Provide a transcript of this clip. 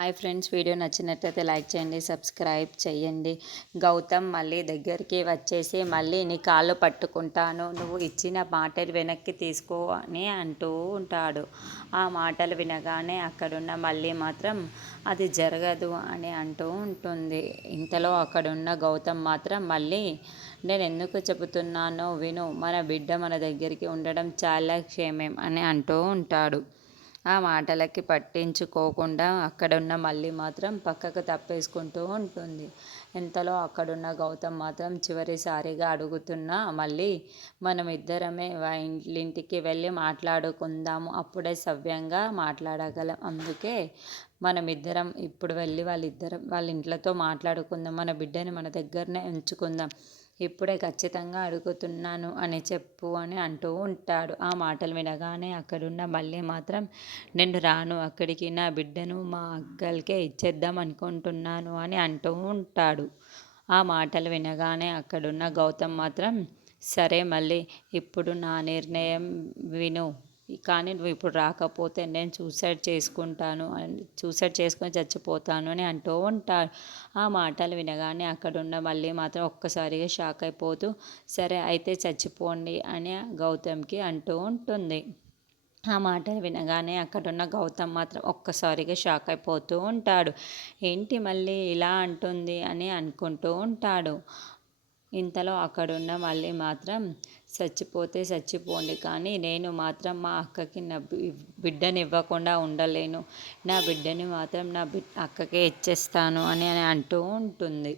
Hi friends, video నచ్చినట్లయితే like చేయండి, subscribe చేయండి. గౌతమ్ మళ్ళీ దగ్గరికి వచ్చేసి మళ్ళీ నీ కాళ్ళు పట్టుకుంటాను, నువ్వు ఇచ్చిన మాటలు వెనక్కి తీసుకో అని అంటూ ఉంటాడు. ఆ మాటలు వినగానే అక్కడున్న మళ్ళీ మాత్రం అది జరగదు అని అంటూ ఉంటుంది. ఇంతలో అక్కడున్న గౌతమ్ మాత్రం మళ్ళీ నేను ఎందుకు చెబుతున్నానో విను, మన బిడ్డ మన దగ్గరికి ఉండడం చాలా క్షేమం అని అంటూ ఉంటాడు. ఆ మాటలకి పట్టించుకోకుండా అక్కడున్న మళ్ళీ మాత్రం పక్కకు తప్పేసుకుంటూ ఉంటుంది. ఇంతలో అక్కడున్న గౌతమ్ మాత్రం చివరిసారిగా అడుగుతున్నా మళ్ళీ మనం ఇద్దరమే ఇంటికి వెళ్ళి మాట్లాడుకుందాము, అప్పుడే సవ్యంగా మాట్లాడగలం. అందుకే మనమిద్దరం ఇప్పుడు వెళ్ళి వాళ్ళ ఇంట్లతో మాట్లాడుకుందాం, మన బిడ్డని మన దగ్గరనే ఉంచుకుందాం, ఇప్పుడే ఖచ్చితంగా అడుగుతున్నాను అని చెప్పు అని అంటూ ఉంటాడు. ఆ మాటలు వినగానే అక్కడున్న మళ్ళీ మాత్రం నేను రాను అక్కడికి, నా బిడ్డను మా అక్కలకే ఇచ్చేద్దాం అనుకుంటున్నాను అని అంటూ ఉంటాడు. ఆ మాటలు వినగానే అక్కడున్న గౌతమ్ మాత్రం సరే మళ్ళీ ఇప్పుడు నా నిర్ణయం విను, కానీ నువ్వు ఇప్పుడు రాకపోతే నేను సూసైడ్ చేసుకొని చచ్చిపోతాను అని అంటూ ఉంటాడు. ఆ మాటలు వినగానే అక్కడున్న మళ్ళీ మాత్రం ఒక్కసారిగా షాక్ అయిపోతూ సరే అయితే చచ్చిపోండి అని గౌతమ్కి అంటూ ఉంటుంది. ఆ మాటలు వినగానే అక్కడున్న గౌతమ్ మాత్రం ఒక్కసారిగా షాక్ అయిపోతూ ఉంటాడు. ఏంటి మళ్ళీ ఇలా అంటుంది అని అనుకుంటూ ఉంటాడు. ఇంతలో అక్కడున్న మళ్ళీ మాత్రం చచ్చిపోతే చచ్చిపోండి, కానీ నేను మాత్రం మా అక్కకి నా బిడ్డని ఇవ్వకుండా ఉండలేను, నా బిడ్డని మాత్రం అక్కకే ఇచ్చేస్తాను అని అంటూ ఉంటుంది.